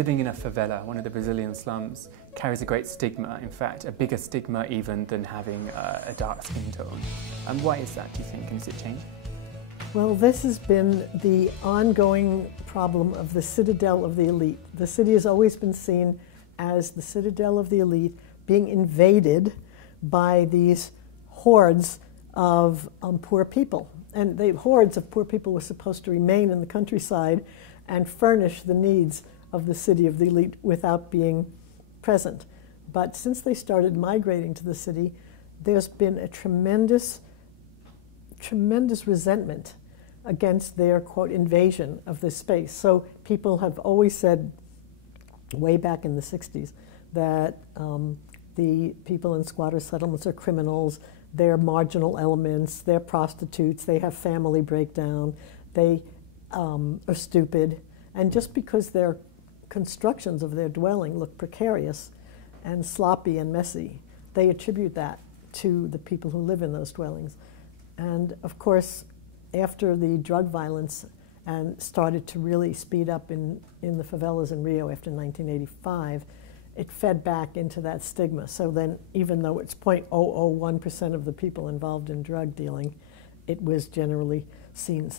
Living in a favela, one of the Brazilian slums, carries a great stigma, in fact, a bigger stigma even than having a dark skin tone. And why is that, do you think, and has it changed? Well, this has been the ongoing problem of the citadel of the elite. The city has always been seen as the citadel of the elite being invaded by these hordes of poor people. And the hordes of poor people were supposed to remain in the countryside and furnish the needs of the city of the elite without being present. But since they started migrating to the city, there's been a tremendous resentment against their, quote, invasion of this space. So people have always said, way back in the 60s, that the people in squatter settlements are criminals, they're marginal elements, they're prostitutes, they have family breakdown, they are stupid. And just because their constructions of their dwelling look precarious and sloppy and messy, they attribute that to the people who live in those dwellings. And of course, after the drug violence and started to really speed up in the favelas in Rio after 1985, it fed back into that stigma. So then, even though it's 0.001% of the people involved in drug dealing, it was generally seen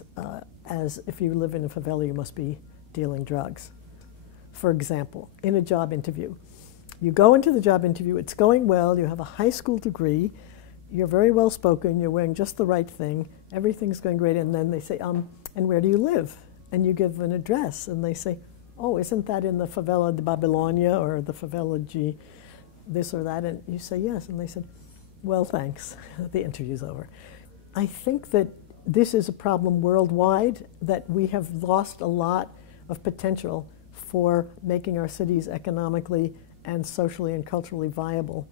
as if you live in a favela, you must be dealing drugs. For example, in a job interview, you go into the job interview, it's going well, you have a high school degree, you're very well spoken, you're wearing just the right thing, everything's going great, and then they say, and where do you live? And you give an address, and they say, oh, isn't that in the favela de Babilonia or the favela G this or that? And you say yes, and they said, well, thanks, the interview's over. I think that this is a problem worldwide, that we have lost a lot of potential for making our cities economically and socially and culturally viable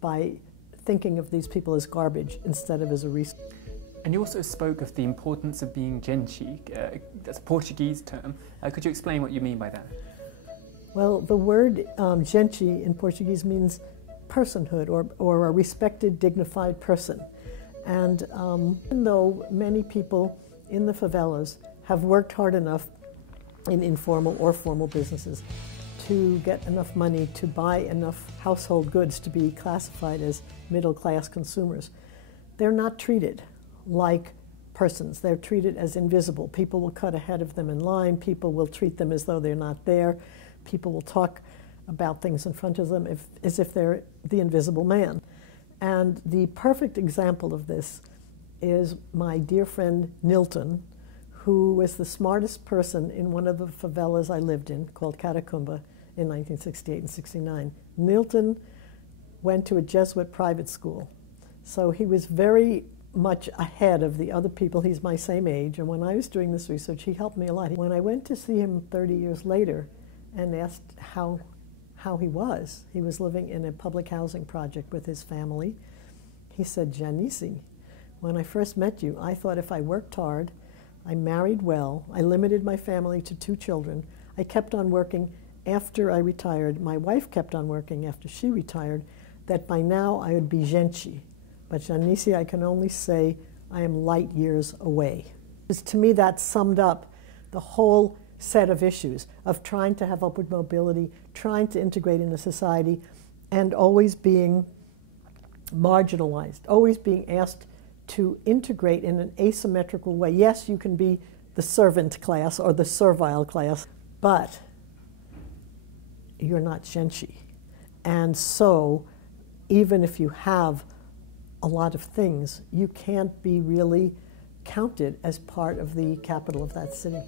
by thinking of these people as garbage instead of as a resource. And you also spoke of the importance of being gente. That's a Portuguese term. Could you explain what you mean by that? Well, the word gente in Portuguese means personhood or a respected, dignified person. And even though many people in the favelas have worked hard enough in informal or formal businesses to get enough money to buy enough household goods to be classified as middle-class consumers, they're not treated like persons. They're treated as invisible. People will cut ahead of them in line. People will treat them as though they're not there. People will talk about things in front of them as if they're the invisible man. And the perfect example of this is my dear friend Nilton, who was the smartest person in one of the favelas I lived in, called Catacumba, in 1968 and 69. Nilton went to a Jesuit private school, so he was very much ahead of the other people. He's my same age, and when I was doing this research, he helped me a lot. When I went to see him 30 years later and asked how he was living in a public housing project with his family. He said, Janice, when I first met you, I thought if I worked hard, I married well, I limited my family to 2 children, I kept on working after I retired, my wife kept on working after she retired, that by now I would be gente. But Janice, I can only say I am light years away. To me, that summed up the whole set of issues of trying to have upward mobility, trying to integrate into society, and always being marginalized, always being asked to integrate in an asymmetrical way. Yes, you can be the servant class or the servile class, but you're not gente. And so, even if you have a lot of things, you can't be really counted as part of the capital of that city.